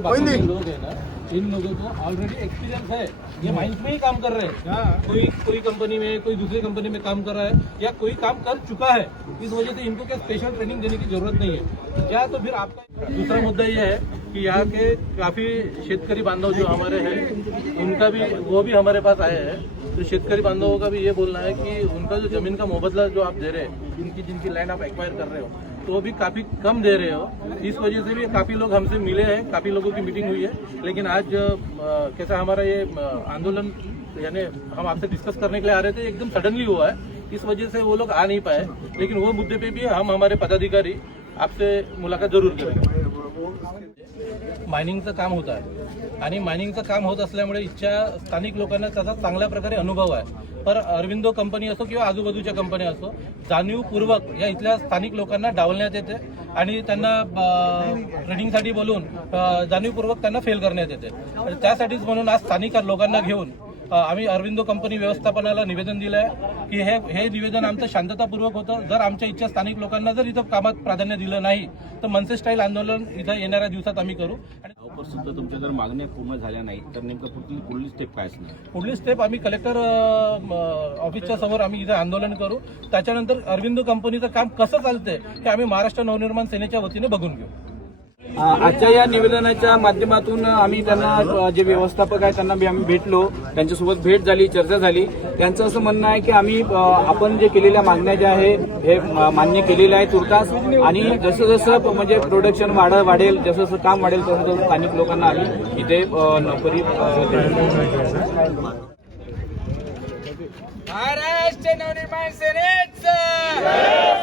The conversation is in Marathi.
बाकी लोग हैं ना इन लोगों को ऑलरेडी एक्सपीरियंस है ये माइंस में ही काम कर रहे हैं कोई कोई कंपनी में कोई दूसरी कंपनी में काम कर रहा है या कोई काम कर चुका है इस वजह से इनको क्या स्पेशल ट्रेनिंग देने की ज़रूरत नहीं है। या तो फिर आपका दूसरा मुद्दा ये है कि यहाँ के काफ़ी शेतकरी बांधव जो हमारे हैं उनका भी वो भी हमारे पास आए हैं तो शेतकरी बांधवों का भी ये बोलना है कि उनका जो ज़मीन का मुबदला जो आप दे रहे हैं जिनकी जिनकी लैंड आप एक्वायर कर रहे हो तो भी काफी कम दे रहे हो। इस वजह से भी काफी लोग हमसे मिले हैं काफी लोगों की मीटिंग हुई है। लेकिन आज कैसा हमारा ये आंदोलन यानी हम आपसे डिस्कस करने के लिए आ रहे थे एकदम सडनली हुआ है। इस वजह से वो लोग आ नहीं पाए। लेकिन वो मुद्दे पे भी हम हमारे पदाधिकारी आपसे मुलाकात जरूर करेंगे। मायनिंगचं काम होत आहे. आणि मायनिंगचं काम होत असल्यामुळे इच्छा स्थानिक लोकांना त्याचा चांगल्या प्रकारे अनुभव आहे. पर अरविंदो कंपनी असो किंवा आजूबाजूच्या कंपन्या असो जाणीवपूर्वक या इथल्या स्थानिक लोकांना डावलण्यात येते आणि त्यांना ट्रेनिंगसाठी बोलून जाणीवपूर्वक त्यांना फेल करण्यात येते. त्यासाठीच म्हणून आज स्थानिक लोकांना घेऊन आम्ही अरविंदो कंपनी व्यवस्थापनाला निवेदन दिलं आहे की हे हे निवेदन आमचं शांततापूर्वक होतं. जर आमच्या इच्छा स्थानिक लोकांना जर इथं कामात प्राधान्य दिलं नाही तर मनसे स्टाईल आंदोलन इथं येणाऱ्या दिवसात आम्ही करू. आणि सुद्धा तुमच्या जर मागण्या पूर्ण झाल्या नाही तर नेमकं पुढील पुढील स्टेप काय असणार? पुढली स्टेप आम्ही कलेक्टर ऑफिसच्या समोर आम्ही इथे आंदोलन करू. त्याच्यानंतर अरविंदो कंपनीचं काम कसं चालतंय हे आम्ही महाराष्ट्र नवनिर्माण सेनेच्या वतीने बघून घेऊ. आजच्या या निवेदनाच्या माध्यमातून आम्ही त्यांना जे व्यवस्थापक आहे त्यांना बी आम्ही भेटलो. त्यांच्यासोबत भेट झाली चर्चा झाली. त्यांचं असं म्हणणं आहे की आम्ही आपण जे केलेल्या मागण्या ज्या आहे हे मान्य केलेलं आहे तुर्तास. आणि जसं जसं म्हणजे प्रोडक्शन वाढ वाढेल जसं जसं काम वाढेल तसं तसं स्थानिक लोकांना आम्ही इथे नोकरी महाराष्ट्र नवनिर्माण सेनेचं